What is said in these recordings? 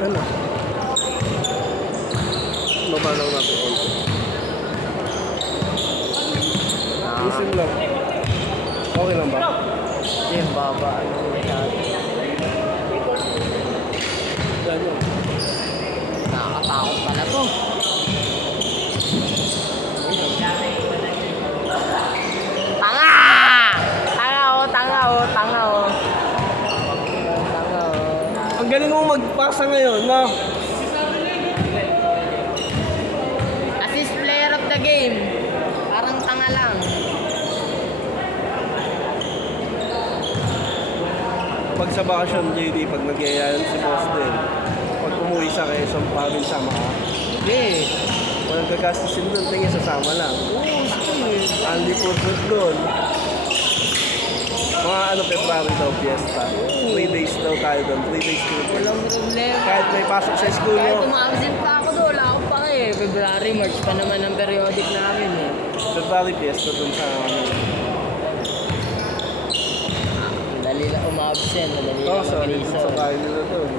Ano? Baba lang natin konti. Isim lang. Okay lang ba? Yung baba, ano masyado. Ganyan. Nakakatakot pala to. Tanga! Tanga oh, tanga oh, tanga oh. Tanga oh. Ang galing mong magpasa ngayon, no? Assist player of the game. Parang tanga lang. Pag sa bakasyon, JD, pag nagyayayan si Boss din, pag umuwi sa Quezon Province, sama ka. Hindi. Walang gagastusin doon, tingin sasama lang. Oo, sige. Only for food doon. Mga ano, February daw, fiesta. 3 days daw tayo doon, 3 days trip. Walang problema. Kahit may pasok sa school Kahit mo. umabsent pa ako doon, wala akong pake. February, March pa naman ang periodic namin eh. February fiesta doon sa ano. Dali lang umabsent, madali Oo, lang sa mag-reason. sa bahay nila doon.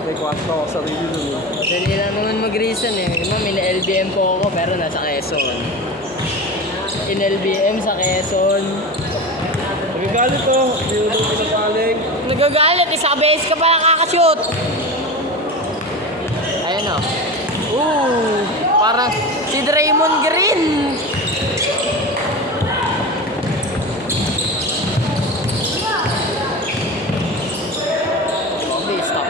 May kwarto ako sa sarili doon. Madali lang naman mag-reason eh. May LBM po ako pero nasa Quezon. In LBM sa Quezon. Nagagalit to, hindi mo doon pinapaling. Nagagalit, isa base ka pa nakakashoot. Ayun o. Parang si Draymond Green. Okay, stop.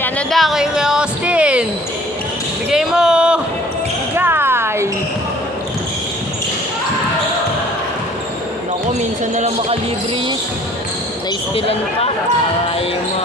Ano daw kay Austin? Bigay mo! Bigay! Naku, minsan na lang makalibre. Naistilan pa. Ayaw mo.